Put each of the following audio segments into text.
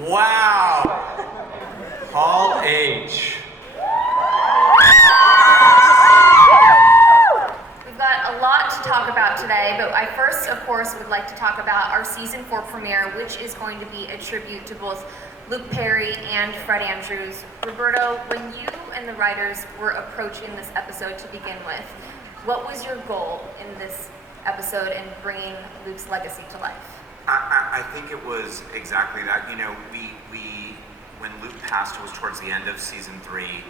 Wow! Paul H. We've got a lot to talk about today, but I first, of course, would like to talk about our season 4 premiere, which is going to be a tribute to both Luke Perry and Fred Andrews. Roberto, when you and the writers were approaching this episode to begin with, what was your goal in this episode and bringing Luke's legacy to life? I think it was exactly that. You know, we when Luke passed was towards the end of season 3,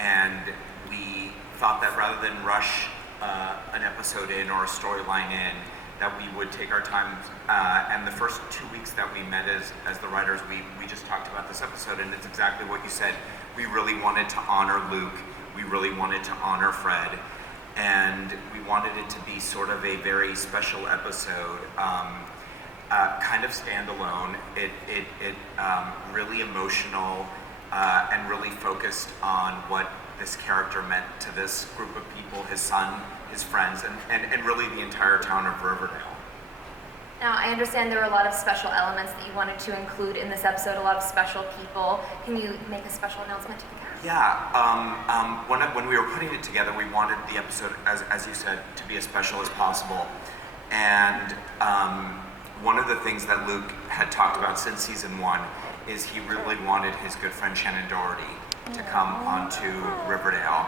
and we thought that rather than rush an episode in or a storyline in, that we would take our time. And the first 2 weeks that we met as the writers, we just talked about this episode, and it's exactly what you said. We really wanted to honor Luke. We really wanted to honor Fred. And we wanted it to be sort of a very special episode, kind of standalone. It really emotional and really focused on what this character meant to this group of people, his son, his friends, and really the entire town of Riverdale. Now, I understand there were a lot of special elements that you wanted to include in this episode, a lot of special people. Can you make a special announcement to the cast? Yeah, when we were putting it together, we wanted the episode, as you said, to be as special as possible. And one of the things that Luke had talked about since season 1 is he really wanted his good friend Shannon Doherty to come onto Riverdale.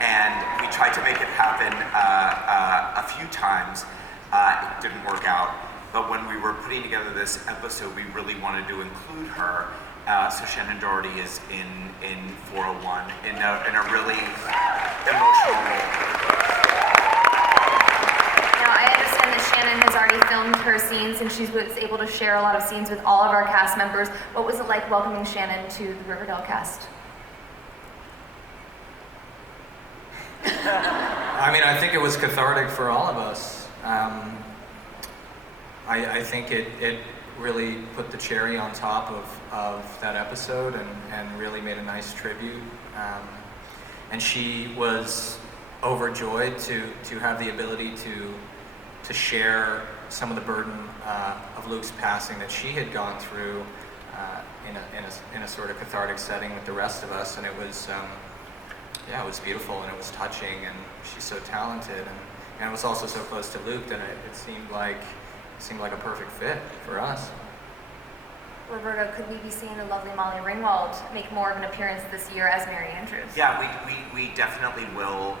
And we tried to make it happen a few times. It didn't work out. But when we were putting together this episode, we really wanted to include her. So Shannon Doherty is in 401 in a really emotional role. Now, I understand that Shannon has already filmed her scenes and she was able to share a lot of scenes with all of our cast members. What was it like welcoming Shannon to the Riverdale cast? I mean, I think it was cathartic for all of us. I think it really put the cherry on top of that episode and really made a nice tribute. And she was overjoyed to have the ability to share some of the burden of Luke's passing that she had gone through in a sort of cathartic setting with the rest of us. And it was it was beautiful and it was touching, and she's so talented, and it was also so close to Luke that it seemed like a perfect fit for us. Roberto, could we be seeing the lovely Molly Ringwald make more of an appearance this year as Mary Andrews? Yeah, we definitely will.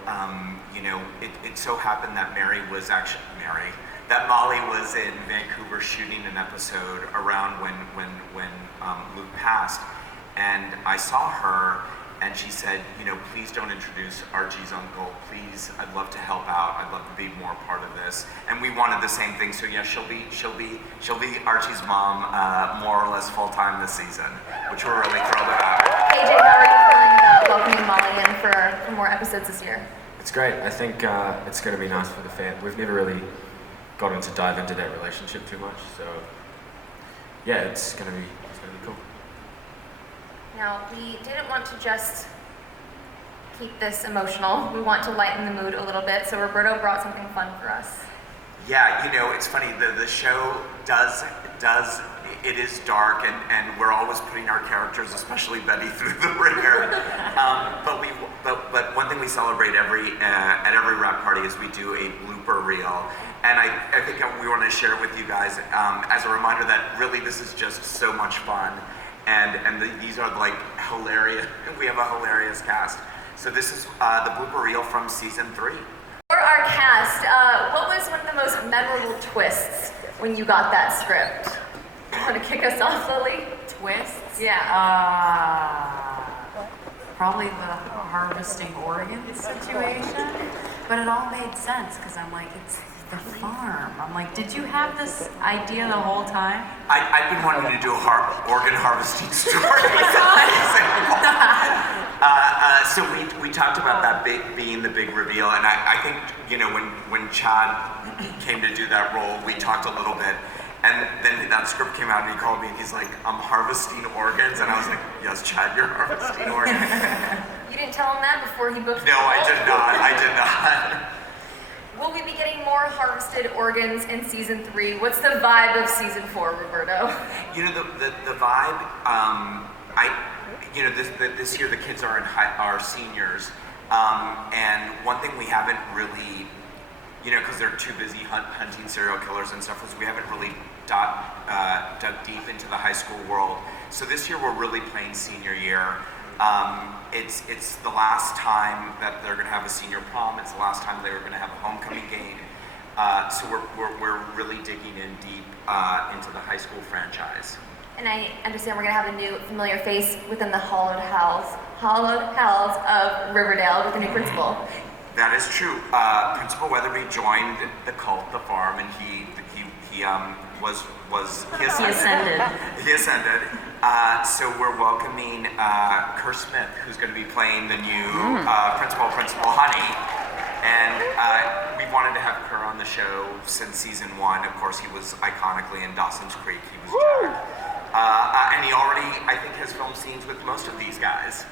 It so happened that that Molly was in Vancouver shooting an episode around when Luke passed, and I saw her. And she said, please don't introduce Archie's uncle. Please, I'd love to help out. I'd love to be more part of this. And we wanted the same thing. So yeah, she'll be Archie's mom more or less full time this season, which we're really thrilled about. AJ, how are you feeling about welcoming Molly in for more episodes this year? It's great. I think it's going to be nice for the fan. We've never really gotten to dive into that relationship too much. So yeah, it's going to be cool. Now, we didn't want to just keep this emotional. We want to lighten the mood a little bit, so Roberto brought something fun for us. Yeah, it's funny, the show it is dark, and we're always putting our characters, especially Betty, through the ringer. But one thing we celebrate at every wrap party is we do a blooper reel. And I think we want to share with you guys as a reminder that really this is just so much fun. And these are like hilarious. We have a hilarious cast. So this is the blooper reel from season 3. For our cast, what was one of the most memorable twists when you got that script? Want to kick us off, Lily? Twists? Yeah. Probably the harvesting organs situation. But it all made sense because I'm like, it's the farm. I'm like, did you have this idea the whole time? I've been wanting to do a organ harvesting story. So we talked about that being the big reveal, and I think when Chad came to do that role, we talked a little bit, and then that script came out, and he called me, and he's like, "I'm harvesting organs," and I was like, "Yes, Chad, you're harvesting organs." You didn't tell him that before he booked the No, role? I did not. Will we be getting more harvested organs in season 3? What's the vibe of season 4, Roberto? You know, the vibe, this year the kids are seniors, and one thing we haven't really, because they're too busy hunting serial killers and stuff, is we haven't really dug deep into the high school world. So this year we're really playing senior year. It's the last time that they're going to have a senior prom. It's the last time they were going to have a homecoming game. So we're really digging in deep into the high school franchise. And I understand we're going to have a new familiar face within the hollowed halls of Riverdale with the new principal. That is true. Principal Weatherby joined the cult, the farm, and he ascended. He ascended. So we're welcoming Kerr Smith, who's going to be playing the new Principal Honey. And we wanted to have Kerr on the show since season 1. Of course, he was iconically in Dawson's Creek. He was Jack. And he already, I think, has filmed scenes with most of these guys.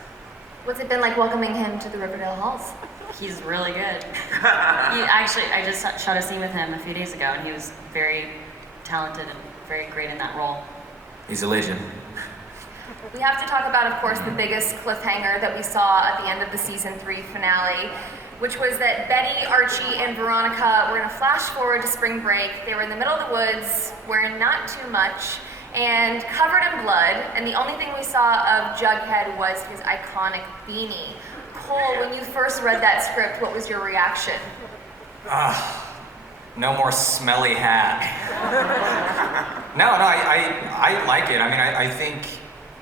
What's it been like welcoming him to the Riverdale halls? He's really good. I just shot a scene with him a few days ago, and he was very talented and very great in that role. He's a legend. We have to talk about, of course, the biggest cliffhanger that we saw at the end of the season 3 finale, which was that Betty, Archie, and Veronica were going to flash forward to spring break. They were in the middle of the woods, wearing not too much, and covered in blood, and the only thing we saw of Jughead was his iconic beanie. Cole, when you first read that script, what was your reaction? No more smelly hat. No, I like it. I mean,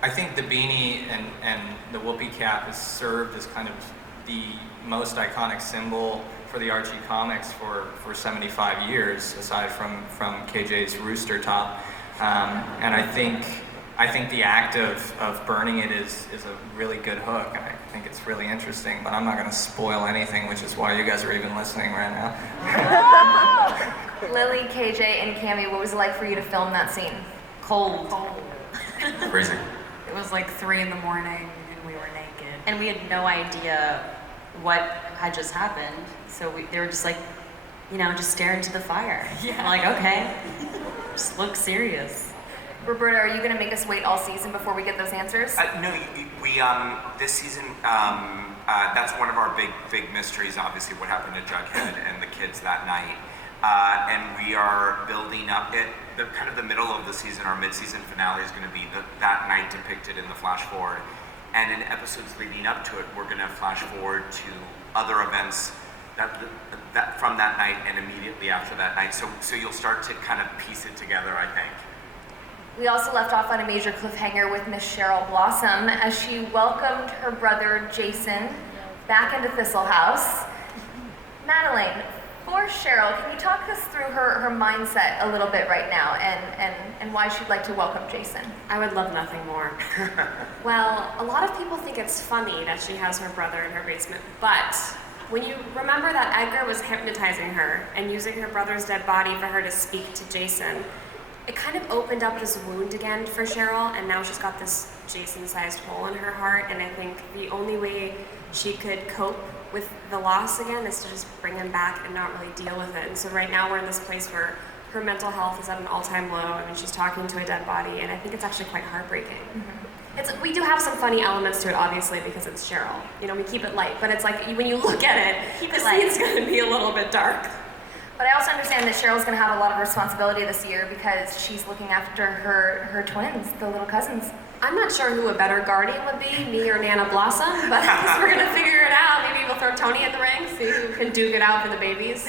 I think the beanie and the whoopee cap has served as kind of the most iconic symbol for the Archie comics for 75 years, aside from KJ's rooster top. And I think the act of burning it is a really good hook. And I think it's really interesting, but I'm not going to spoil anything, which is why you guys are even listening right now. Lily, KJ, and Cammy, what was it like for you to film that scene? Cold. Freezing. It was like 3 in the morning and we were naked. And we had no idea what had just happened. So they were just like, just staring into the fire. Yeah. We're like, okay, just look serious. Roberta, are you going to make us wait all season before we get those answers? No, we this season, that's one of our big mysteries, obviously, what happened to Jughead and the kids that night. And we are building up it. Kind of the middle of the season, our mid-season finale is going to be that night depicted in the flash forward. And in episodes leading up to it, we're going to flash forward to other events that from that night and immediately after that night. So you'll start to kind of piece it together, I think. We also left off on a major cliffhanger with Miss Cheryl Blossom as she welcomed her brother Jason back into Thistle House. Madelaine, for Cheryl, can you talk us through her mindset a little bit right now and why she'd like to welcome Jason? I would love nothing more. Well, a lot of people think it's funny that she has her brother in her basement, but when you remember that Edgar was hypnotizing her and using her brother's dead body for her to speak to Jason, it kind of opened up this wound again for Cheryl, and now she's got this Jason-sized hole in her heart, and I think the only way she could cope with the loss again is to just bring him back and not really deal with it. And so right now we're in this place where her mental health is at an all-time low. I mean, she's talking to a dead body, and I think it's actually quite heartbreaking. Mm-hmm. We do have some funny elements to it, obviously, because it's Cheryl. We keep it light, but it's like when you look at it, the scene's going to be a little bit dark. But I also understand that Cheryl's going to have a lot of responsibility this year because she's looking after her twins, the little cousins. I'm not sure who a better guardian would be, me or Nana Blossom, but I guess we're going to figure it out. Maybe we'll throw Tony in the ring, see who can duke it out for the babies.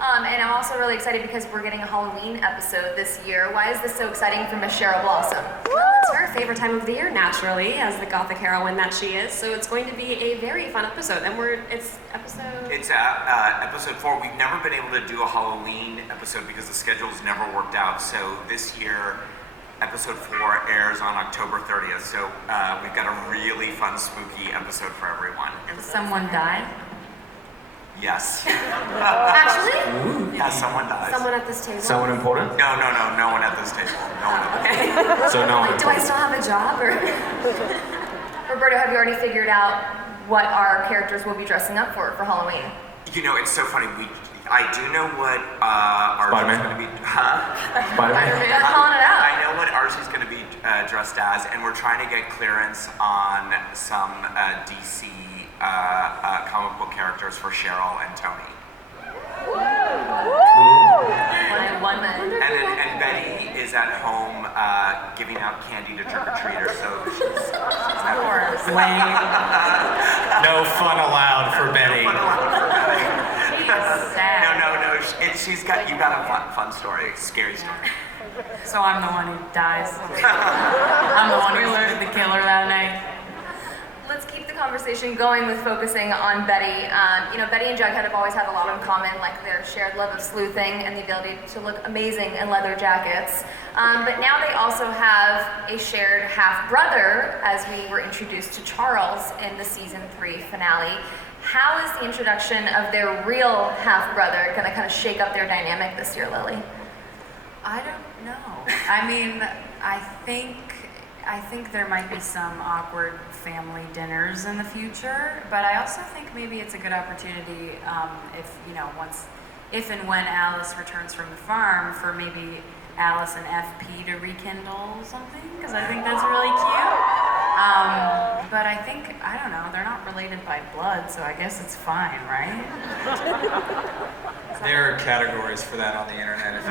And I'm also really excited because we're getting a Halloween episode this year. Why is this so exciting for Miss Cheryl Blossom? Well, it's her favorite time of the year, naturally, as the gothic heroine that she is. So it's going to be a very fun episode. And it's episode... It's episode 4. We've never been able to do a Halloween episode because the schedule's never worked out. So this year, episode 4 airs on October 30th. So we've got a really fun, spooky episode for everyone. Does someone die? Yes. Actually? Yeah, someone dies. Someone at this table? Someone important? No one at this table. No one at this table. Okay. So no one. Do I still have a job, or...? Roberto, have you already figured out what our characters will be dressing up for Halloween? You know, it's so funny. I do know what Archie's going to be. Spider-Man. They're calling it out. I know what Archie's going to be dressed as, and we're trying to get clearance on some DC comic book characters for Cheryl and Tony. And Betty is at home giving out candy to trick-or-treaters, so she's No fun allowed for Betty. You got a fun story, scary story. So I'm the one who dies. I'm the one who alerted the killer that night. Let's keep the conversation going with focusing on Betty. Betty and Jughead have always had a lot in common, like their shared love of sleuthing and the ability to look amazing in leather jackets. But now they also have a shared half-brother, as we were introduced to Charles in the season 3 finale. How is the introduction of their real half-brother going to kind of shake up their dynamic this year, Lily? I don't know. I mean, I think there might be some awkward family dinners in the future, but I also think maybe it's a good opportunity if and when Alice returns from the farm, for maybe Alice and FP to rekindle something, because I think that's really cute. But I think, I don't know, they're not related by blood, so I guess it's fine, right? There are categories for that on the internet.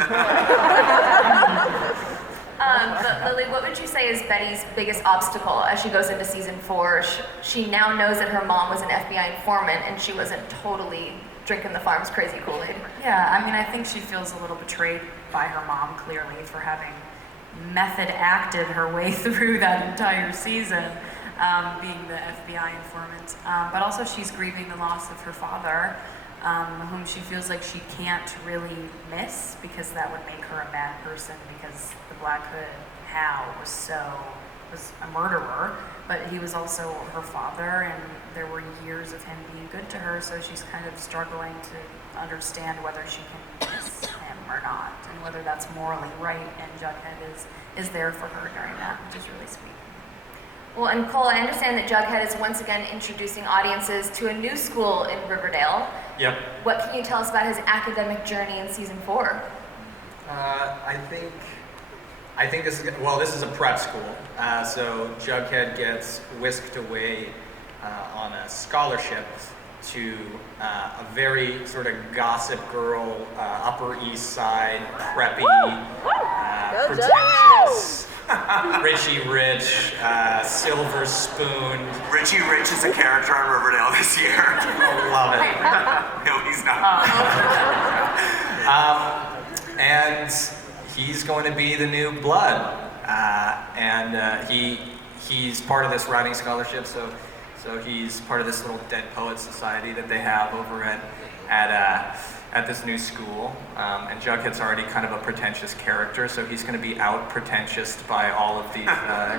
But Lily, what would you say is Betty's biggest obstacle as she goes into season 4? She now knows that her mom was an FBI informant and she wasn't totally drinking the farm's crazy Kool-Aid. Yeah, I mean, I think she feels a little betrayed by her mom, clearly, for having method acted her way through that entire season, being the FBI informant. But also she's grieving the loss of her father, whom she feels like she can't really miss, because that would make her a bad person, because the Black Hood, Hal, was a murderer, but he was also her father, and there were years of him being good to her, so she's kind of struggling to understand whether she can miss him or not, and whether that's morally right, and Jughead is there for her during that, which is really sweet. Well, and Cole, I understand that Jughead is once again introducing audiences to a new school in Riverdale. Yep. What can you tell us about his academic journey in season 4? I think this is a prep school. So Jughead gets whisked away on a scholarship to a very sort of gossip girl, Upper East Side, preppy, pretentious, Richie Rich, Silver Spoon. Richie Rich is a character on Riverdale this year. Love it. No, he's not. And he's going to be the new blood. He's part of this writing scholarship, so he's part of this little Dead Poets Society that they have over at this new school. And Jughead's already kind of a pretentious character, so he's going to be out pretentious by all of these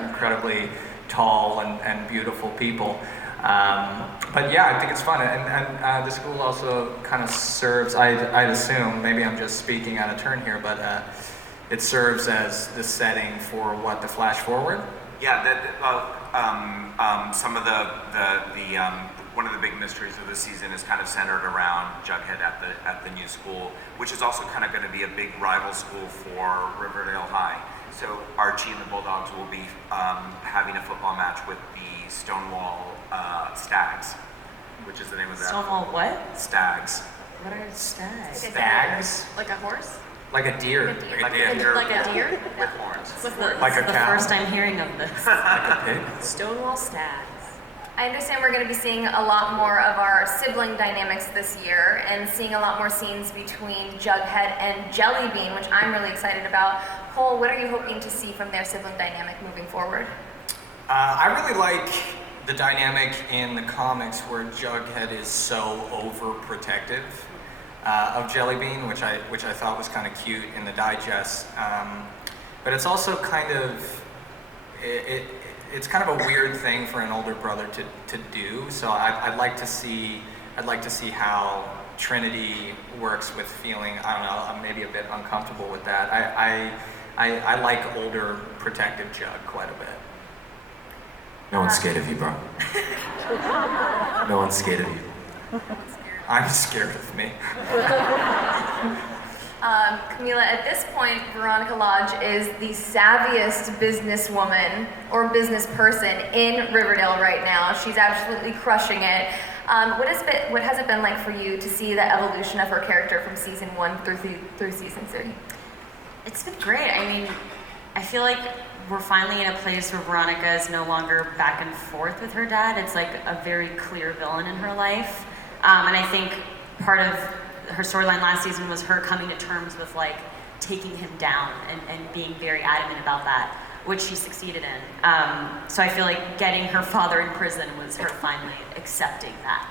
incredibly tall and beautiful people. But yeah, I think it's fun, and the school also kind of serves, I'd assume, maybe I'm just speaking out of turn here, but it serves as the setting for what, the flash forward? Yeah, some of one of the big mysteries of the season is kind of centered around Jughead at the new school, which is also kind of going to be a big rival school for Riverdale High. So Archie and the Bulldogs will be having a football match with the Stonewall Stags, which is the name of that. Stonewall what? Stags. What are stags? Stags? Like a horse? Like a deer. Like a deer. Like a deer? With horns. With horns. Like a This is the cow. first I'm hearing of this. Like a pig. Stonewall stags. I understand we're going to be seeing a lot more of our sibling dynamics this year, and seeing a lot more scenes between Jughead and Jellybean, which I'm really excited about. Cole, what are you hoping to see from their sibling dynamic moving forward? I really like the dynamic in the comics where Jughead is so overprotective of Jellybean, which I thought was kind of cute in the digest. But it's also kind of it's kind of a weird thing for an older brother to do. So I'd like to see how Trinity works with feeling, I don't know, I'm maybe a bit uncomfortable with that. I like older protective Jug quite a bit. No one's scared of you, bro. No one's scared of you. I'm scared of me. Camila, at this point, Veronica Lodge is the savviest businesswoman or business person in Riverdale right now. She's absolutely crushing it. What has it been like for you to see the evolution of her character from season 1 through season 3? It's been great. I mean, I feel like we're finally in a place where Veronica is no longer back and forth with her dad. It's like a very clear villain in her life. And I think part of her storyline last season was her coming to terms with like taking him down and being very adamant about that, which she succeeded in. So I feel like getting her father in prison was her finally accepting that.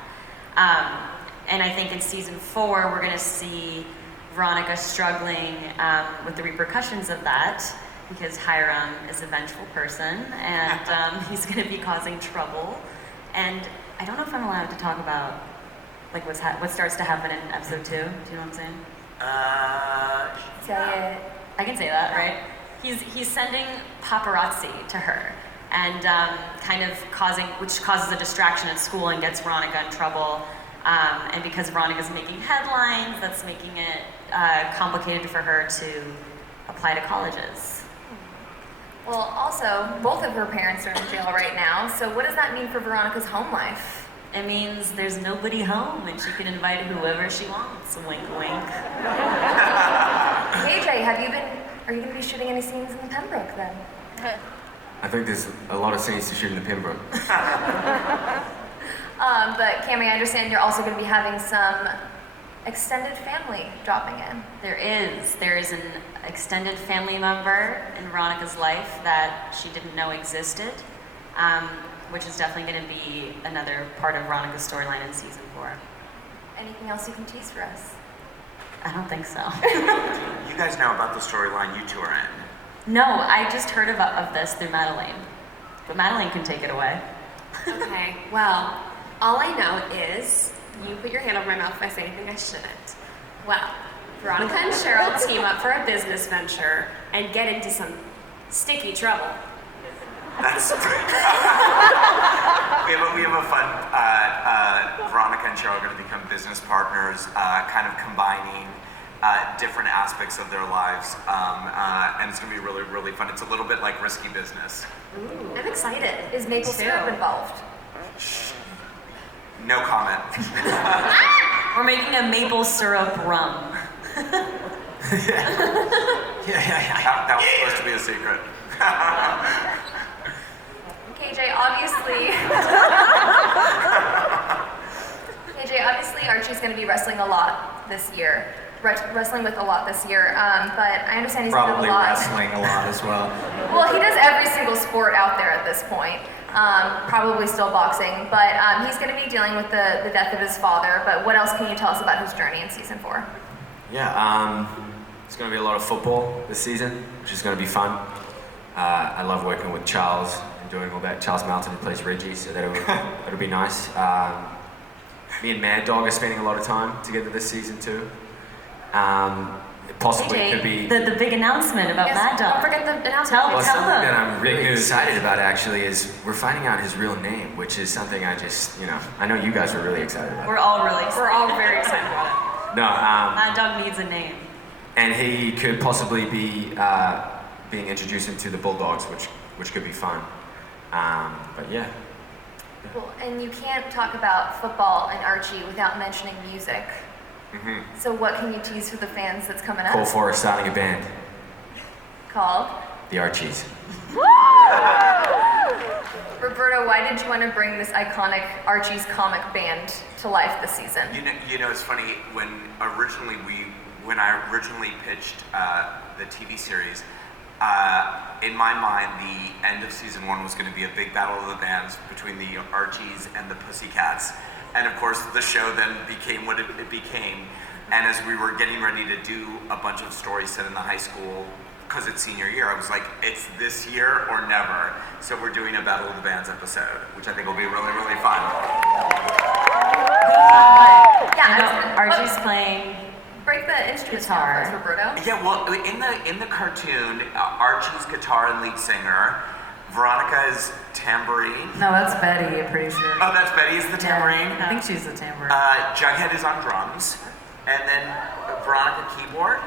And I think in season 4, we're gonna see Veronica struggling with the repercussions of that, because Hiram is a vengeful person and he's gonna be causing trouble. And I don't know if I'm allowed to talk about like what starts to happen in episode 2. Do you know what I'm saying? Say it. I can say that, right? He's sending paparazzi to her and which causes a distraction at school and gets Veronica in trouble. And because Veronica's making headlines, that's making it complicated for her to apply to colleges. Well, also, both of her parents are in jail right now, so what does that mean for Veronica's home life? It means there's nobody home and she can invite whoever she wants. Wink, wink. AJ, are you going to be shooting any scenes in Pembroke then? I think there's a lot of scenes to shoot in the Pembroke. But Cammy, I understand you're also going to be having some extended family dropping in. There is an extended family member in Veronica's life that she didn't know existed, which is definitely going to be another part of Veronica's storyline in season 4. Anything else you can tease for us? I don't think so. You guys know about the storyline you two are in. No, I just heard of this through Madelaine. But Madelaine can take it away. Okay, well, all I know is you put your hand over my mouth if I say anything I shouldn't. Well, Veronica and Cheryl team up for a business venture and get into some sticky trouble. That's great. we have a fun, Veronica and Cheryl are going to become business partners, kind of combining different aspects of their lives, and it's going to be really, really fun. It's a little bit like Risky Business. Ooh, I'm excited. Is maple syrup involved? No comment. We're making a maple syrup rum. That was supposed to be a secret. KJ, obviously Archie's going to be wrestling a lot this year. Wrestling with a lot this year, but I understand he's Probably a lot. wrestling a lot as well. Well, he does every single sport out there at this point. Probably still boxing, but he's going to be dealing with the death of his father. But what else can you tell us about his journey in season 4? Yeah, it's going to be a lot of football this season, which is going to be fun. I love working with Charles and doing all that. Charles Melton, who plays Reggie, so that'll be nice. Me and Mad Dog are spending a lot of time together this season too. Possibly AJ, could be. the big announcement about Mad Dog. Don't forget the announcement. Tell Something them. that I'm really excited about actually is we're finding out his real name, which is something I just, I know you guys were really excited about. We're all very excited about it. No, Mad Dog needs a name. and he could possibly be being introduced into the Bulldogs, which could be fun. But yeah. Well, and you can't talk about football and Archie without mentioning music. Mm-hmm. So what can you tease for the fans that's coming up? Call for starting a band, Called? the Archies. Roberto, why did you want to bring this iconic Archie's comic band to life this season? You know, it's funny when I originally pitched the TV series. In my mind, the end of season 1 was going to be a big battle of the bands between the Archies and the Pussycats. And of course, the show then became what it became. And as we were getting ready to do a bunch of stories set in the high school, because it's senior year, I was like, it's this year or never. So we're doing a Battle of the Bands episode, which I think will be really, really fun. Yeah, Archie's playing break the instruments down guitar. for us, Roberto. Yeah, well, in the cartoon, Archie's guitar and lead singer, Veronica is tambourine. No, that's Betty, I'm pretty sure. Oh, that's Betty is the tambourine. Yeah, I think she's the tambourine. Jughead is on drums. And then Veronica keyboard.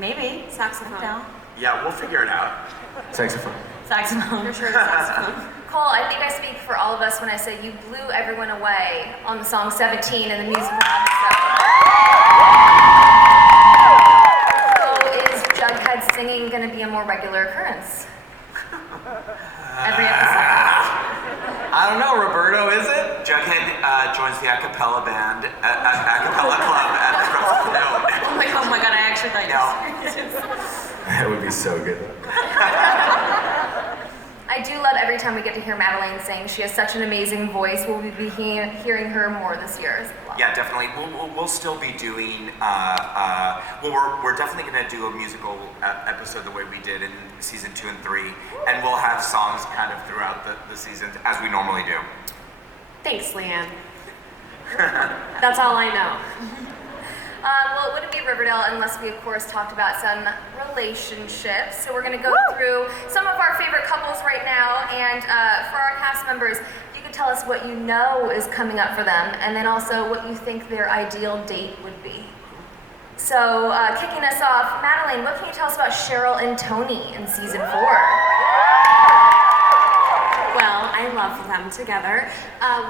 Maybe. Saxophone. Down. Yeah, we'll figure it out. Saxophone. Saxophone. For sure, saxophone. Cole, I think I speak for all of us when I say you blew everyone away on the song 17 in the musical episode. So is Jughead singing going to be a more regular occurrence? Every episode. I don't know, Roberto, is it? Jughead joins the a cappella band, a cappella club at the Crystal Note. Oh my god, I actually thought you No. That would be so good. I do love every time we get to hear Madelaine sing. She has such an amazing voice. We'll be hearing her more this year as well. Yeah, definitely. We'll still be doing. We're definitely going to do a musical episode the way we did in season 2 and 3, and we'll have songs kind of throughout the seasons as we normally do. Thanks, Leanne. That's all I know. Well, it wouldn't be Riverdale unless we, of course, talked about some relationships. So we're going to go through some of our favorite couples right now. And for our cast members, you can tell us what you know is coming up for them, and then also what you think their ideal date would be. So kicking us off, Madelaine, what can you tell us about Cheryl and Tony in season 4? Well, I love them together.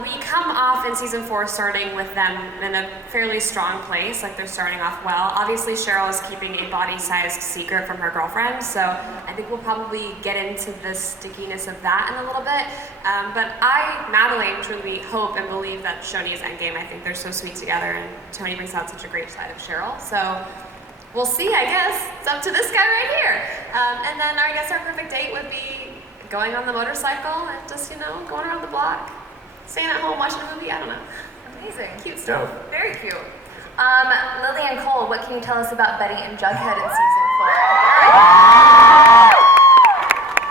We come off in season 4 starting with them in a fairly strong place, like they're starting off well. Obviously, Cheryl is keeping a body-sized secret from her girlfriend, so I think we'll probably get into the stickiness of that in a little bit. But I, Madelaine, truly hope and believe that Shoni is endgame. I think they're so sweet together, and Tony brings out such a great side of Cheryl. So we'll see, I guess. It's up to this guy right here. And then I guess our perfect date would be going on the motorcycle and just, going around the block, staying at home watching a movie, I don't know. Amazing. Cute stuff. Dope. Very cute. Lily and Cole, what can you tell us about Betty and Jughead in season 4?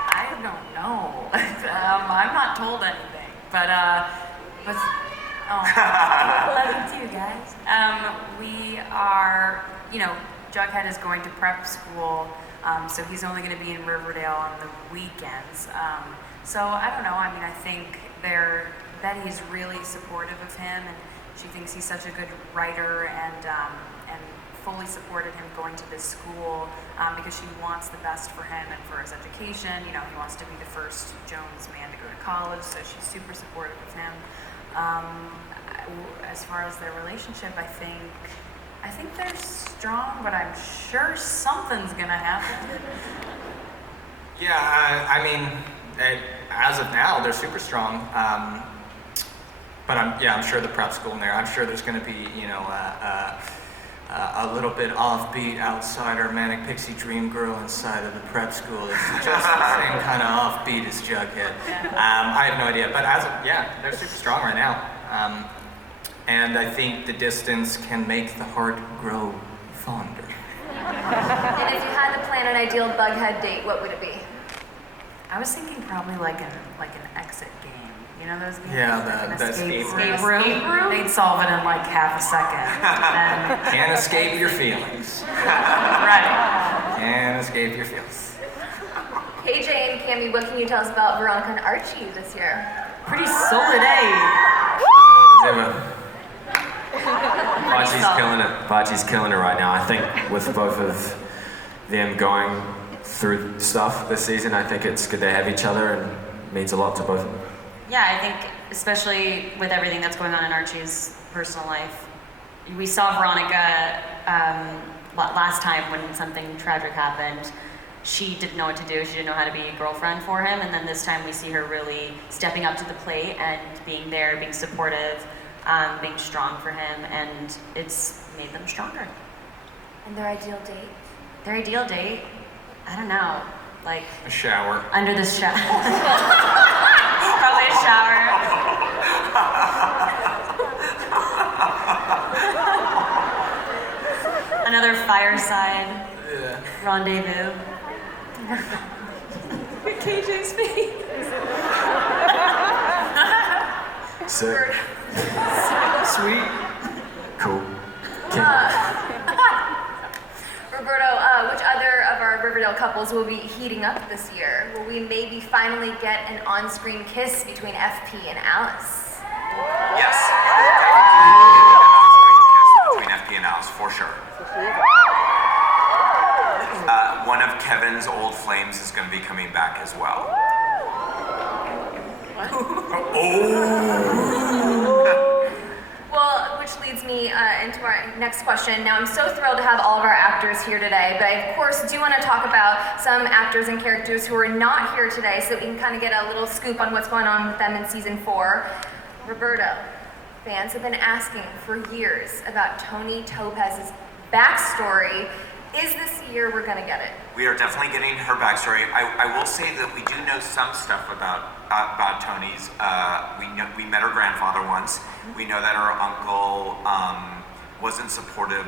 I don't know. I'm not told anything, but love you too, guys. We are, Jughead is going to prep school, so he's only going to be in Riverdale on the weekends. So I don't know. I mean, I think Betty's really supportive of him, and she thinks he's such a good writer, and fully supported him going to this school because she wants the best for him and for his education. He wants to be the first Jones man to go to college, so she's super supportive of him. As far as their relationship, I think they're strong, but I'm sure something's gonna happen. Yeah, I mean, as of now, they're super strong. But I'm sure the prep school in there, I'm sure there's going to be, a little bit offbeat outsider, manic pixie dream girl inside of the prep school. It's just the same kind of offbeat as Jughead. I have no idea, but they're super strong right now. And I think the distance can make the heart grow fonder. And if you had to plan an ideal Bughead date, what would it be? I was thinking probably like an exit game. You know those games? Yeah, Like the an escape room. They'd solve it in like half a second. And Can't escape your feelings. right. Can't escape your feelings. KJ and Cammy, what can you tell us about Veronica and Archie this year? Pretty solid, Bachi's killing it. Bachi's killing it right now. I think with both of them going through stuff this season, I think it's good they have each other and means a lot to both of them. Yeah, I think especially with everything that's going on in Archie's personal life. We saw Veronica last time when something tragic happened. She didn't know what to do. She didn't know how to be a girlfriend for him. And then this time we see her really stepping up to the plate and being there, being supportive, being strong for him. And it's made them stronger. And their ideal date? Their ideal date? I don't know. Like A shower. under the shower. Probably a shower. Another fireside rendezvous. KJ's face. Sick. Sweet. Cool. Roberto, which other of our Riverdale Riverdale couples will be heating up this year? Will we maybe finally get an on-screen kiss between FP and Alice? Yes, definitely between FP and Alice, for sure. One of Kevin's old flames is going to be coming back as well. Well, which leads me into our next question. Now, I'm so thrilled to have all of our actors here today, but I, of course, do want to talk about some actors and characters who are not here today so that we can kind of get a little scoop on what's going on with them in season 4. Roberto, fans have been asking for years about Tony Topaz's backstory. Is this year we're going to get it? We are definitely getting her backstory. I will say that we do know some stuff about Tony's. We met her grandfather once. We know that her uncle wasn't supportive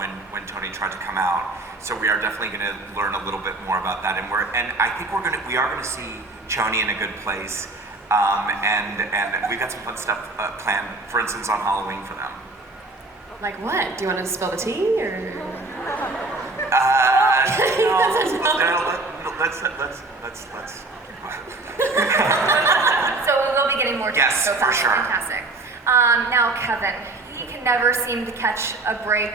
when Tony tried to come out. So we are definitely going to learn a little bit more about that. And I think we are going to see Choni in a good place. And we've got some fun stuff planned, for instance, on Halloween for them. Like what? Do you want to spill the tea or? Let's. So we will be getting more tips. Yes, so for sure. Fantastic. Now, Kevin, he can never seem to catch a break.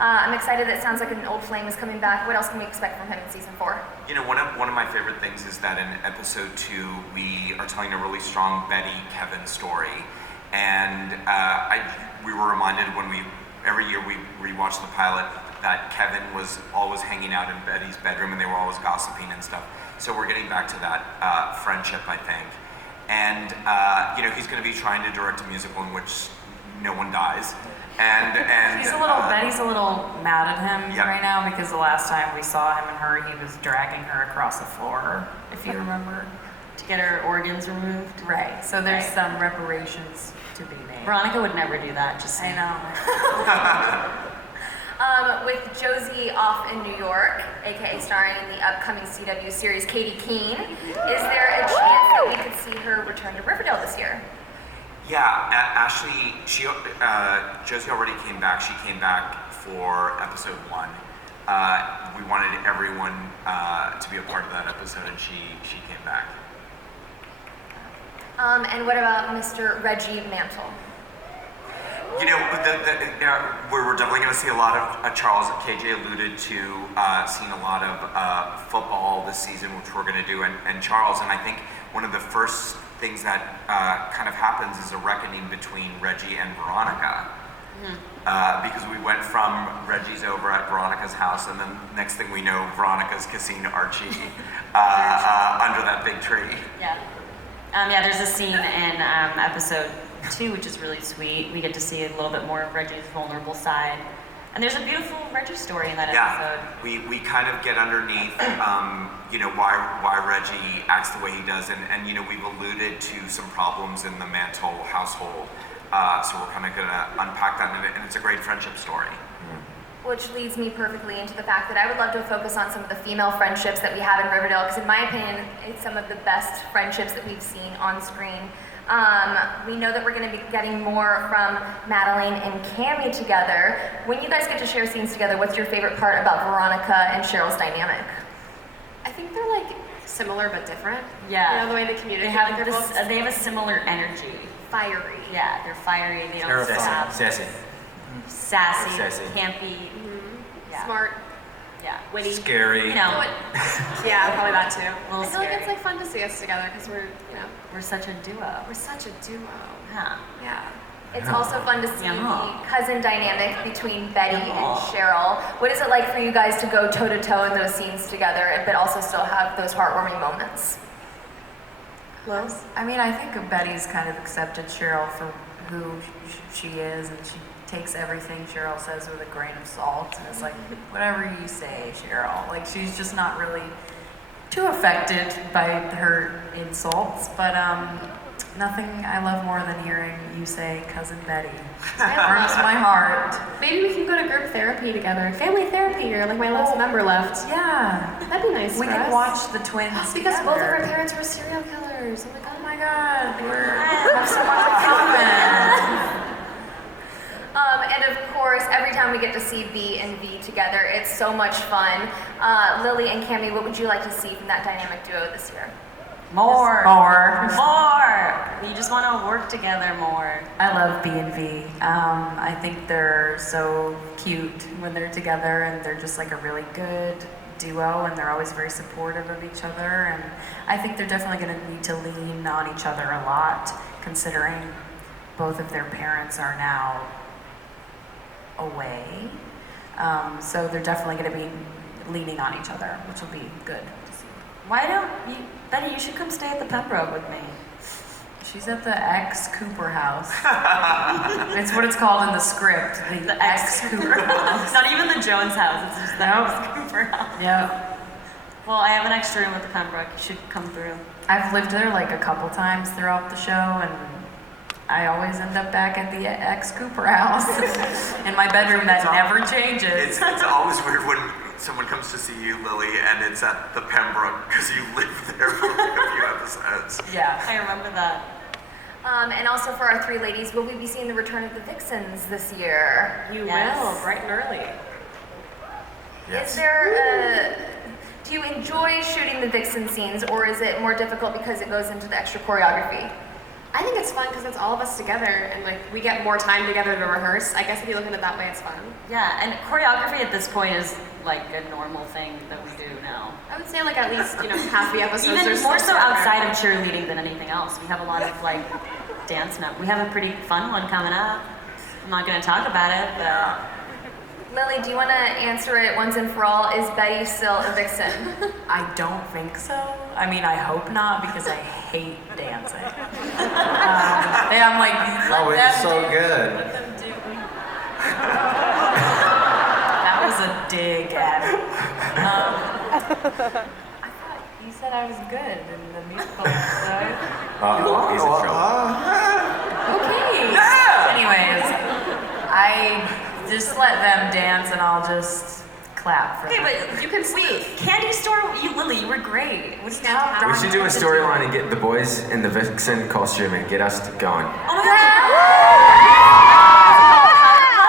I'm excited that it sounds like an old flame is coming back. What else can we expect from him in season 4? You know, one of my favorite things is that in episode 2, we are telling a really strong Betty-Kevin story. And we were reminded every year we rewatched the pilot that Kevin was always hanging out in Betty's bedroom and they were always gossiping and stuff. So we're getting back to that friendship, I think. And, he's going to be trying to direct a musical in which no one dies. And Betty's a little mad at him yeah. right now because the last time we saw him and her, he was dragging her across the floor, if you remember. To get her organs removed. Right, so there's some reparations to be made. Veronica would never do that, just I saying. know. With Josie off in New York, aka starring in the upcoming CW series Katie Keene, is there a chance that we could see her return to Riverdale this year? Yeah, Ashley, Josie already came back. She came back for episode 1. We wanted everyone to be a part of that episode, and she came back. And what about Mr. Reggie Mantle? You know, we're definitely going to see a lot of Charles. KJ alluded to seeing a lot of football this season, which we're going to do, and Charles. And I think one of the first things that kind of happens is a reckoning between Reggie and Veronica. Because we went from Reggie's over at Veronica's house, and then next thing we know, Veronica's kissing Archie under that big tree. Yeah. There's a scene in episode 2, which is really sweet. We get to see a little bit more of Reggie's vulnerable side. And there's a beautiful Reggie story in that episode. We kind of get underneath, why Reggie acts the way he does. And we've alluded to some problems in the Mantle household. So we're kind of going to unpack that, and it's a great friendship story. Which leads me perfectly into the fact that I would love to focus on some of the female friendships that we have in Riverdale, because in my opinion, it's some of the best friendships that we've seen on screen. We know that we're going to be getting more from Madelaine and Cammy together. When you guys get to share scenes together, what's your favorite part about Veronica and Cheryl's dynamic? I think they're like similar but different. Yeah. You know, the way they communicate. They have a similar energy. Fiery. Yeah, they're fiery. They don't Terrifying. stop. Sassy. Sassy, campy. Yeah. Smart, Yeah. witty. Scary. You know, Yeah, probably that too. a I little feel like scary. it's like fun to see us together because We're such a duo. we're such a duo. Huh. Yeah. It's also fun to see Yeah. the cousin dynamic between Betty and Cheryl. What is it like for you guys to go toe-to-toe in those scenes together, but also still have those heartwarming moments? Lois? I mean, I think Betty's kind of accepted Cheryl for who she is, and she takes everything Cheryl says with a grain of salt, and it's like, whatever you say, Cheryl. Like, she's just not really too affected by her insults, but nothing I love more than hearing you say Cousin Betty. It warms my heart. Maybe we can go to group therapy together. Family therapy, or like my last member left. Yeah. That'd be nice We for can us. watch the twins Because both of our together. parents were serial killers. Oh my god. Oh my god, we have so much in common. And of course, every time we get to see B and V together. It's so much fun. Lily and Cami, what would you like to see from that dynamic duo this year? More. More. You just want to work together more. I love B and V. I think they're so cute when they're together, and they're just like a really good duo, and they're always very supportive of each other. And I think they're definitely going to need to lean on each other a lot, considering both of their parents are now away. So they're definitely going to be leaning on each other, which will be good to see. Why don't you, Betty, you should come stay at the Pembroke with me. She's at the ex-Cooper house. It's what it's called in the script, the ex-Cooper house. It's not even the Jones house, it's just the ex-Cooper house. Yeah. Well, I have an extra room at the Pembroke. You should come through. I've lived there like a couple times throughout the show, and I always end up back at the ex-Cooper house in my bedroom that never changes. It's always weird when someone comes to see you, Lily, and it's at the Pembroke because you lived there for like a few episodes. Yeah. I remember that. And also for our three ladies, will we be seeing the return of the Vixens this year? You Yes. will, bright and early. Yes. Is there do you enjoy shooting the Vixen scenes, or is it more difficult because it goes into the extra choreography? I think it's fun because it's all of us together and like we get more time together to rehearse. I guess if you look at it that way, it's fun. Yeah, and choreography at this point is like a normal thing that we do now. I would say like at least, half the episodes Even are more still so together. outside of cheerleading than anything else. We have a lot of like dance now. We have a pretty fun one coming up. I'm not going to talk about it, but Lily, do you want to answer it once and for all? Is Betty still a Vixen? I don't think so. I mean, I hope not, because I hate dancing. And I'm like, Oh, let it's them so do- good. Let them do. That was a dig at it. I thought you said I was good in the musical, so. He's in trouble. Okay. Yeah. Anyways, I just let them dance, and I'll just clap for okay, them. but you can see Candy Store. Lily, you were great. What do you Stop. have? We should do a storyline and get the boys in the Vixen costume and get us going. Oh my God.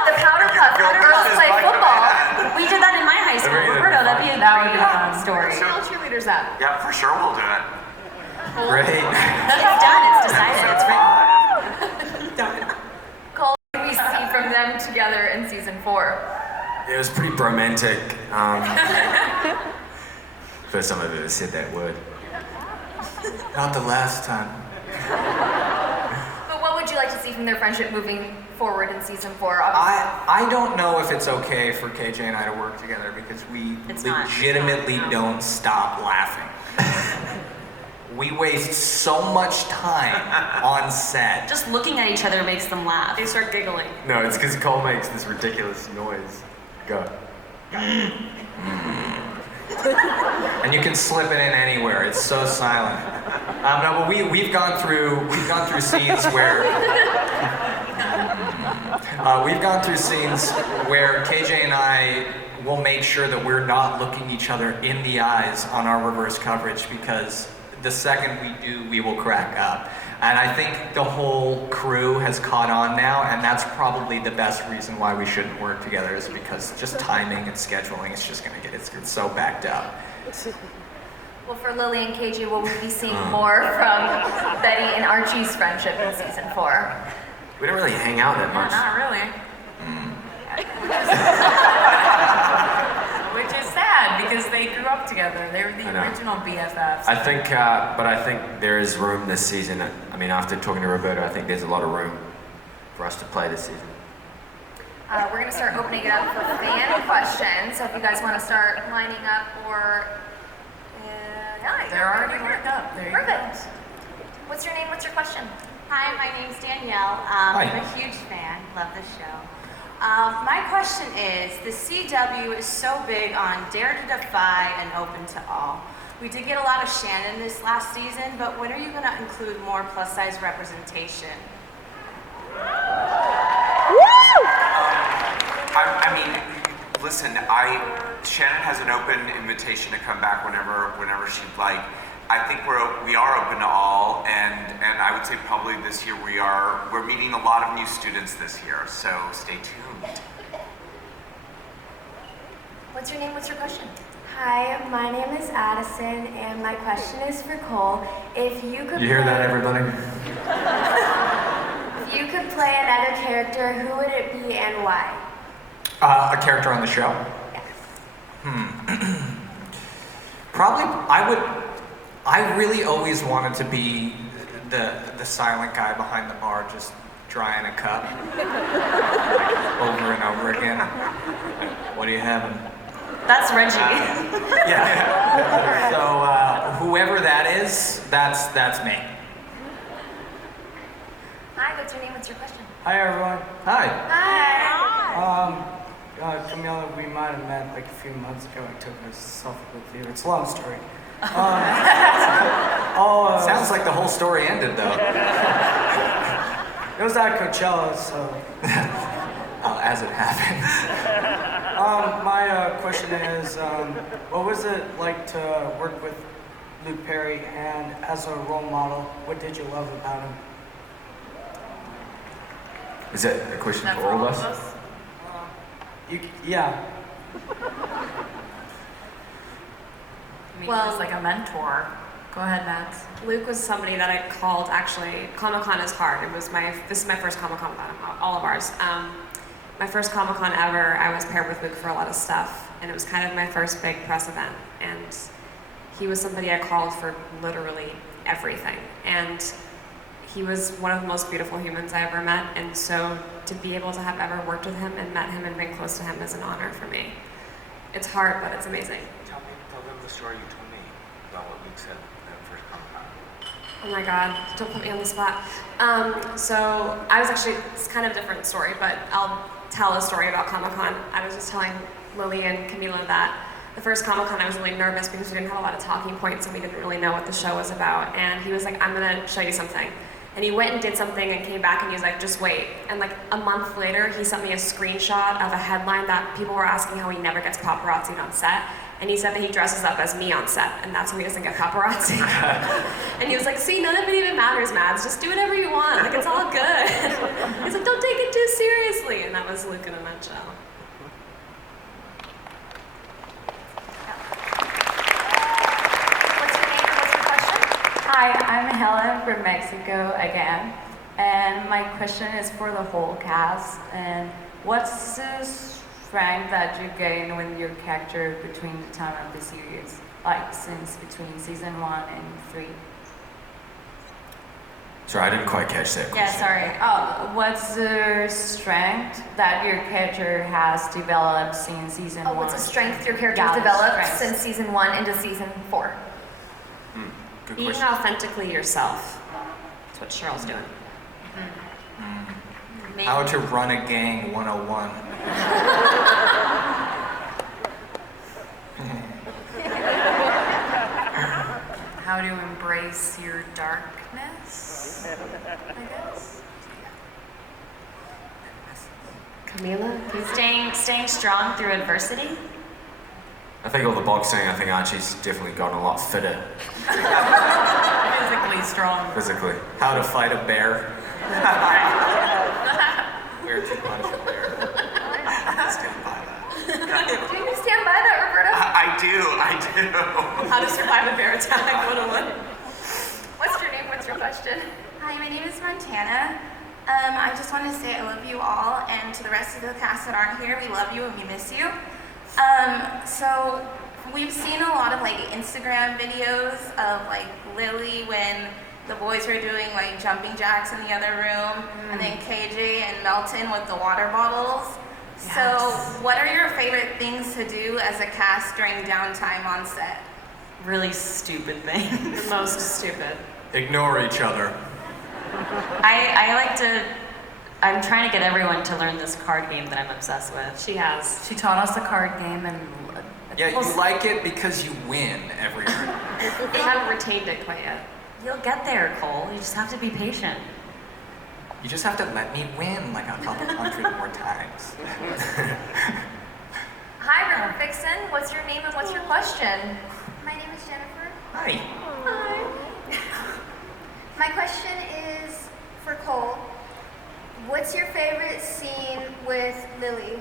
The Powder Puff, how girls play football. We did that in my high school. That'd be Roberto, that'd be a That would be great fun. story. Where's all cheerleaders at? Yeah, for sure we'll do it. Great. It's done. It's decided. It's written. Cole, what do we see from them together in season 4? It was pretty romantic. First time I've ever said that word. Not the last time. But what would you like to see from their friendship moving forward in season 4? I don't know if it's okay for KJ and I to work together because we It's not. legitimately don't stop laughing. We waste so much time on set. Just looking at each other makes them laugh. They start giggling. No, it's because Cole makes this ridiculous noise. Go. And you can slip it in anywhere. It's so silent. No, but we've gone through scenes where KJ and I will make sure that we're not looking each other in the eyes on our reverse coverage because the second we do, we will crack up. And I think the whole crew has caught on now, and that's probably the best reason why we shouldn't work together is because just timing and scheduling, it's just gonna get, it's so backed up. Well, for Lily and KJ, will we be seeing more from Betty and Archie's friendship in season 4? We don't really hang out that No, much. not really. Which is sad because they grew up together. They were the I know. original BFFs. I think, but I think there is room this season. I mean, after talking to Roberto, I think there's a lot of room for us to play this season. We're going to start opening it up for fan questions. So if you guys want to start lining up or... yeah, They're already lined up. There you go. Perfect. What's your name? What's your question? Hi, my name's Danielle. Hi. I'm a huge fan. Love the show. My question is, the CW is so big on dare to defy and open to all. We did get a lot of Shannon this last season, but when are you going to include more plus-size representation? I mean, listen, Shannon has an open invitation to come back whenever she'd like. I think we are open to all, and I would say probably this year we're meeting a lot of new students this year, so stay tuned. What's your name? What's your question? Hi, my name is Addison, and my question is for Cole. If you could You hear that, everybody? If you could play another character, who would it be and why? A character on the show? Probably, I really always wanted to be the silent guy behind the bar just drying a cup. Over and over again. What are you having? That's Reggie. Yeah. So whoever that is, that's me. Hi, what's your name? What's your question? Hi everyone. Hi. Camila, we might have met like a few months ago. I took a selfie with you. It's a long story. Sounds like the whole story ended though. It was at Coachella, so. As it happens. My question is, what was it like to work with Luke Perry, and as a role model, what did you love about him? Is that a question for all of us? Yeah. I mean, he was like a mentor. Go ahead, Mads. Luke was somebody that I called, actually, Comic-Con is hard. This is my first Comic-Con with all of ours. My first Comic-Con ever, I was paired with Luke for a lot of stuff, and it was kind of my first big press event, and he was somebody I called for literally everything, and he was one of the most beautiful humans I ever met, and so to be able to have ever worked with him and met him and been close to him is an honor for me. It's hard, but it's amazing. Tell them the story you told me about what Luke said at the first Comic-Con. Oh my God, don't put me on the spot. So I was actually, it's kind of a different story, but I'll tell a story about Comic-Con. I was just telling Lili and Camila that the first Comic-Con I was really nervous because we didn't have a lot of talking points and we didn't really know what the show was about. And he was like, I'm gonna show you something. And he went and did something and came back and he was like, just wait. And like a month later, he sent me a screenshot of a headline that people were asking how he never gets paparazzi'd on set. And he said that he dresses up as me on set, and that's how he doesn't get paparazzi. And he was like, see, none of it even matters, Mads. Just do whatever you want. Like, it's all good. He's like, don't take it too seriously. And that was Luke in a nutshell. What's your name? What's your question? Hi, I'm Helen from Mexico again, and my question is for the whole cast. And what's the strength that you gain with your character between the time of the series, like since between season 1 and 3? Sorry, I didn't quite catch that question. Yeah, sorry. Oh, what's the strength that your character has developed since season 1? What's the strength your character's Yeah, the developed strength. since season 1 into season 4? Good Being question. authentically yourself. That's what Cheryl's doing. How to run a gang 101. How to embrace your darkness, I guess. Camila? Staying strong through adversity. I think all the boxing, I think Archie's definitely gotten a lot fitter Physically strong. physically. How to fight a bear. Where to punch a bear. Stand by that. Do you stand by that, Roberta? I do. How to survive a bear attack 101. What's your name? What's your question? Hi, my name is Montana. I just want to say I love you all, and to the rest of the cast that aren't here, we love you and we miss you. So we've seen a lot of like Instagram videos of like Lily when the boys were doing like jumping jacks in the other room, and then KJ and Melton with the water bottles. Yes. So what are your favorite things to do as a cast during downtime on set? Really stupid things. The most stupid. Ignore each other. I'm trying to get everyone to learn this card game that I'm obsessed with. She has. She taught us a card game and Yeah, you like it because you win every round. They haven't retained it quite yet. You'll get there, Cole. You just have to be patient. You just have to let me win like a couple hundred more times. Hi, River Vixen. What's your name and what's your question? My name is Jennifer. Hi. Hi. My question is for Cole. What's your favorite scene with Lily?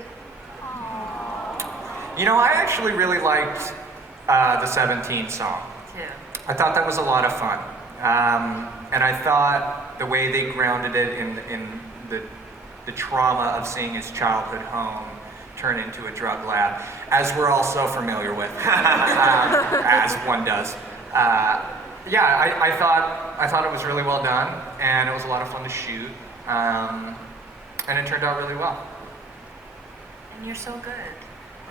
You know, I actually really liked the 17 song. Too. I thought that was a lot of fun. And I thought the way they grounded it in the trauma of seeing his childhood home turn into a drug lab, as we're all so familiar with, as one does. Yeah, I thought it was really well done, and it was a lot of fun to shoot, and it turned out really well. And you're so good at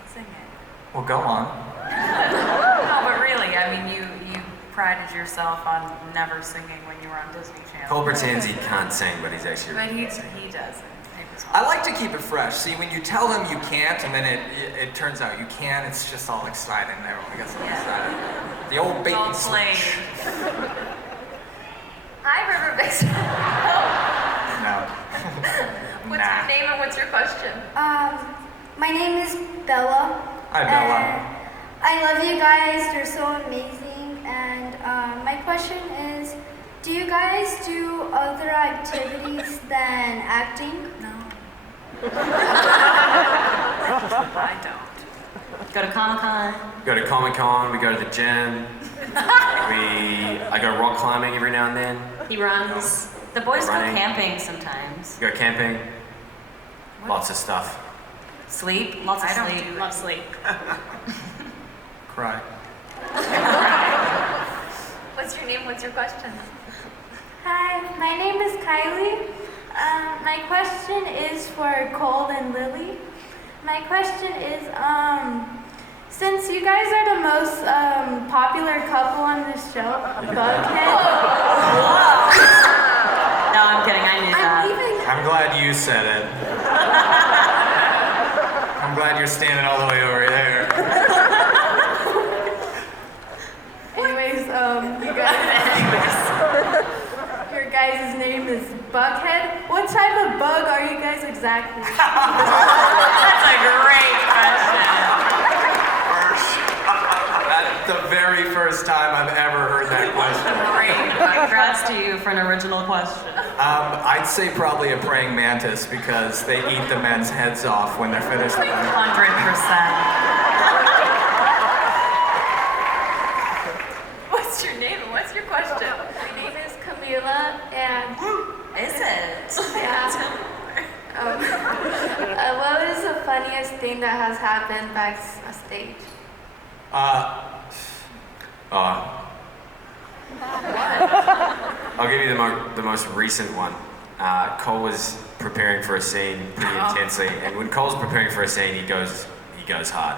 singing. Well, go on. No, but really, I mean, you prided yourself on never singing when you were on Disney Channel. Cole pretends he can't sing, but he's actually. But he does. I like to keep it fresh. See, when you tell them you can't, and then it turns out you can, it's just all exciting there. I guess I'm excited. The old bait and switch. Hi, River Vixen. No. What's your name and what's your question? My name is Bella. Hi, Bella. And I love you guys. You're so amazing. And my question is, do you guys do other activities than acting? No. I don't. Go to Comic-Con. Go to Comic-Con, we go to the gym. I go rock climbing every now and then. He runs. The boys go Running. camping sometimes. Go camping. Lots of stuff. Sleep. Lots of sleep. Love sleep. Cry. What's your name? What's your question? Hi, my name is Kylie. My question is for Cole and Lily. My question is, since you guys are the most popular couple on this show, Bughead. No, I'm kidding. I knew that. I'm glad you said it. I'm glad you're standing all the way over there. Anyways, you guys. Your guys' name is Bughead. What type of bug are you guys exactly? That's a great question. That's the very first time I've ever heard that question. Congrats to you for an original question. I'd say probably a praying mantis because they eat the men's heads off when they're finished with them. 100%. What's your name and what's your question? My name is Camila, and Is it? yeah. What is the funniest thing that has happened backstage? I'll give you the most recent one. Cole was preparing for a scene pretty intensely, and when Cole's preparing for a scene, he goes hard.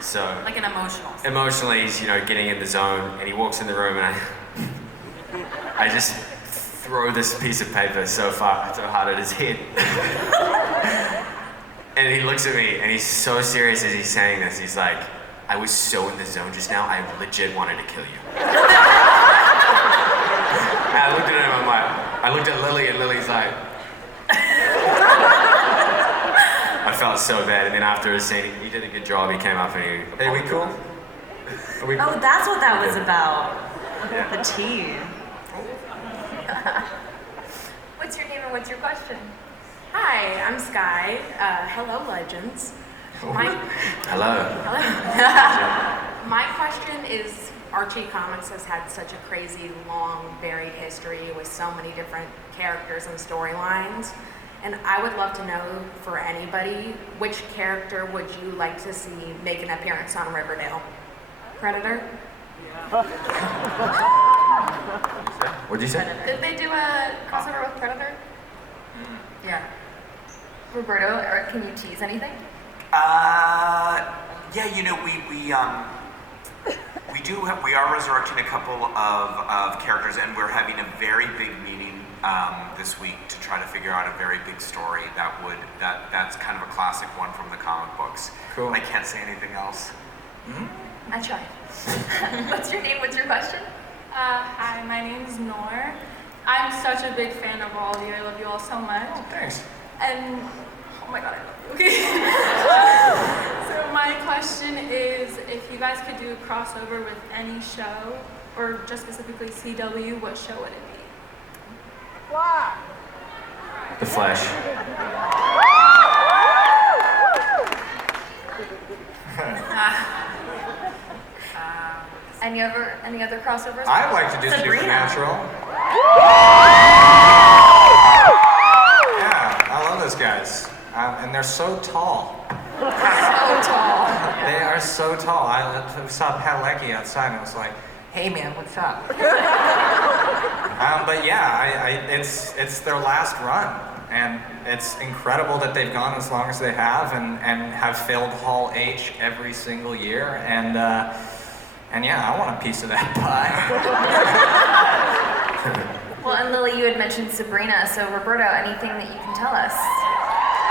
So Like an emotional. emotionally, he's getting in the zone, and he walks in the room, and I just throw this piece of paper so hard at his head. And he looks at me, and he's so serious as he's saying this. He's like, "I was so in the zone just now, I legit wanted to kill you." And I looked at him, I looked at Lily, and Lily's like, I felt so bad. And then after his scene, he did a good job. He came up and he, "Hey, we cool? Are we cool?" Oh, that's what that was about. Yeah. The tea. What's your name and what's your question? Hi, I'm Sky. Hello, legends. My Hello. My question is, Archie Comics has had such a crazy, long, varied history with so many different characters and storylines. And I would love to know, for anybody, which character would you like to see make an appearance on Riverdale? Predator? What'd you say? Did they do a crossover with Predator? Yeah. Roberto, or can you tease anything? Yeah, we are resurrecting a couple of characters, and we're having a very big meeting this week to try to figure out a very big story that's kind of a classic one from the comic books. Cool. I can't say anything else. I tried. What's your name? What's your question? Hi, my name is Noor. I'm such a big fan of all of you. I love you all so much. Oh, thanks. And, oh my god, I love you. Okay. So my question is, if you guys could do a crossover with any show, or just specifically CW, what show would it be? The Flash. Any other crossovers? I'd like to do Supernatural. Yeah, I love those guys. And they're so tall. So tall. They are so tall. I saw Padalecki outside and I was like, hey man, what's up? But yeah, it's their last run. And it's incredible that they've gone as long as they have and have filled Hall H every single year. And yeah, I want a piece of that pie. Well, and Lily, you had mentioned Sabrina, so Roberto, anything that you can tell us?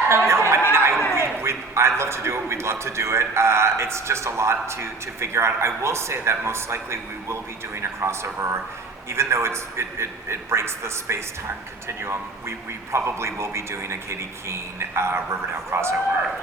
No, I mean, I'd love to do it. We'd love to do it. It's just a lot to figure out. I will say that most likely we will be doing a crossover, even though it breaks the space-time continuum. We probably will be doing a Katie Keene Riverdale crossover.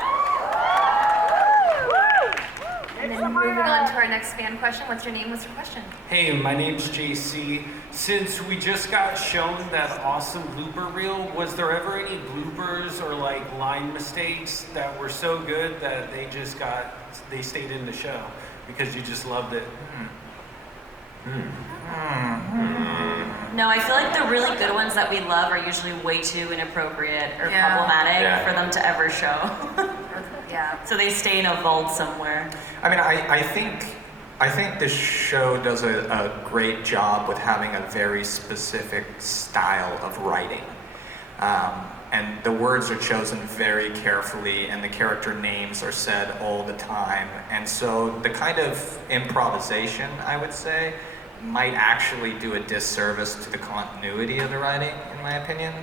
And then moving on to our next fan question. What's your name? What's your question? Hey, my name's JC. Since we just got shown that awesome blooper reel, was there ever any bloopers or like line mistakes that were so good that they stayed in the show because you just loved it? No, I feel like the really good ones that we love are usually way too inappropriate or Yeah. problematic for them to ever show. Yeah. So they stay in a vault somewhere. I mean, I think this show does a great job with having a very specific style of writing. And the words are chosen very carefully and the character names are said all the time. And so the kind of improvisation, I would say, might actually do a disservice to the continuity of the writing, in my opinion.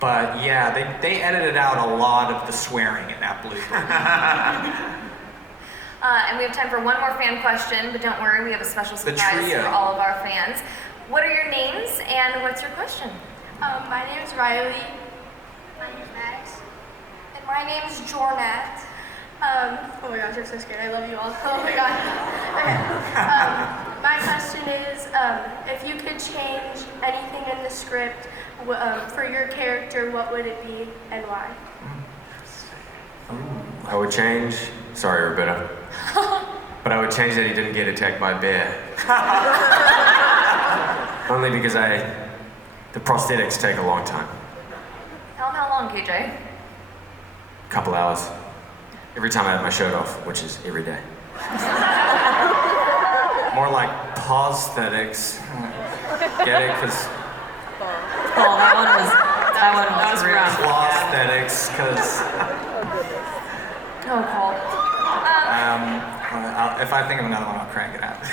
But yeah, they edited out a lot of the swearing in that blooper. And we have time for one more fan question, but don't worry, we have a special surprise for all of our fans. What are your names and what's your question? My name is Riley. My name is Max. And my name is Jornette. Oh my gosh, I'm so scared. I love you all. Oh my god. Okay. My question is, if you could change anything in the script for your character, what would it be and why? I would change, sorry Roberta, but I would change that he didn't get attacked by a bear. Only because the prosthetics take a long time. Tell them how long, KJ. A couple hours. Every time I have my shirt off, which is every day. More like prosthetics. Get it? Because Oh, that one was real. prosthetics, because Oh, Cole. if I think of another one, I'll crank it out.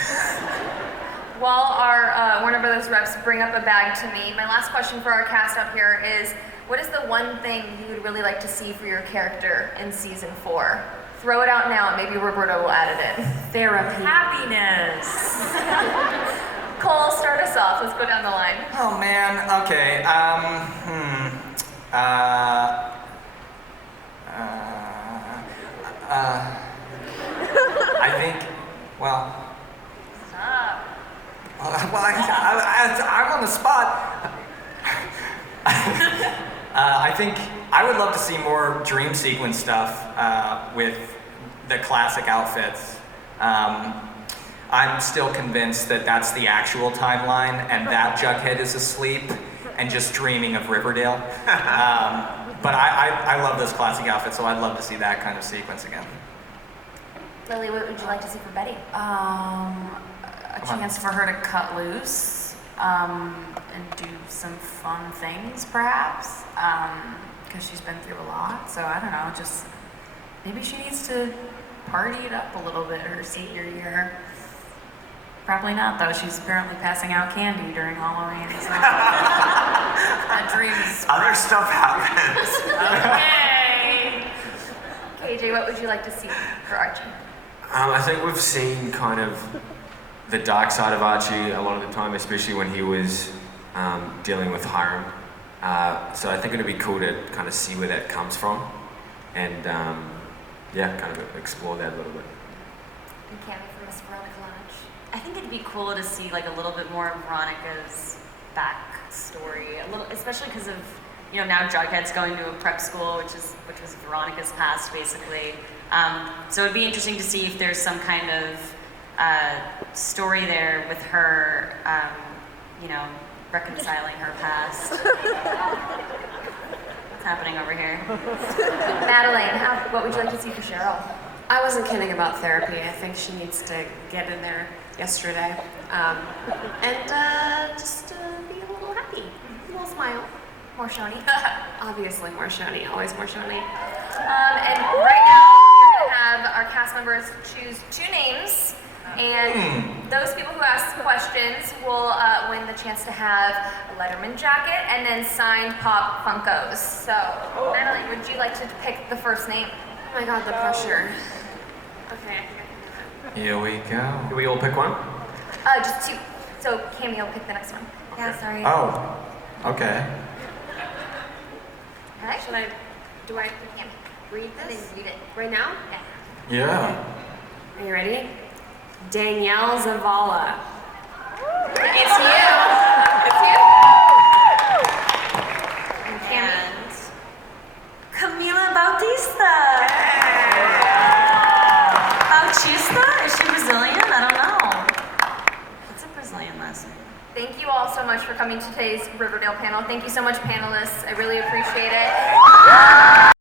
While our Warner Brothers reps bring up a bag to me, my last question for our cast up here is, what is the one thing you would really like to see for your character in season 4? Throw it out now and maybe Roberto will add it in. Therapy. Happiness. Cole, start us off. Let's go down the line. Oh man, okay. I think, well, Stop. I'm on the spot. I think I would love to see more dream sequence stuff with the classic outfits. I'm still convinced that that's the actual timeline and that Jughead is asleep and just dreaming of Riverdale. But I love those classic outfits, so I'd love to see that kind of sequence again. Lily, what would you like to see for Betty? A chance for her to cut loose and do some fun things, perhaps, because she's been through a lot. So I don't know, just maybe she needs to party it up a little bit her senior year. Probably not, though. She's apparently passing out candy during Halloween. So that dreams. Other stuff happens. Okay. KJ, what would you like to see for Archie? I think we've seen kind of the dark side of Archie a lot of the time, especially when he was dealing with Hiram. So I think it'd be cool to kind of see where that comes from and yeah, kind of explore that a little bit. And Cammy from Miss Veronica Archie. I think it'd be cool to see like a little bit more of Veronica's backstory, especially because of now Jughead's going to a prep school, which was Veronica's past, basically. So it'd be interesting to see if there's some kind of story there with her, reconciling her past. What's happening over here? Madelaine, what would you like to see for Cheryl? I wasn't kidding about therapy. I think she needs to get in there yesterday. And just be a little happy. A little smile. More Shoni. Obviously more Shoni. Always more Shoni. And right now, we're going to have our cast members choose 2 names. And those people who ask questions will win the chance to have a Letterman jacket and then signed Pop Funkos. So, Madelaine, would you like to pick the first name? Oh my god, the pressure. Okay, I think I can do Here we go. Can we all pick one? Just 2. So, Cammy will pick the next one. Yeah, sorry. Oh, okay. Okay. Do I read this? Read it. Right now? Yeah. Yeah. Are you ready? Danielle Zavala. It's you. It's you. And Cammy. And Camila Bautista. Bautista? Is she Brazilian? I don't know. What's a Brazilian last name? Thank you all so much for coming to today's Riverdale panel. Thank you so much, panelists. I really appreciate it.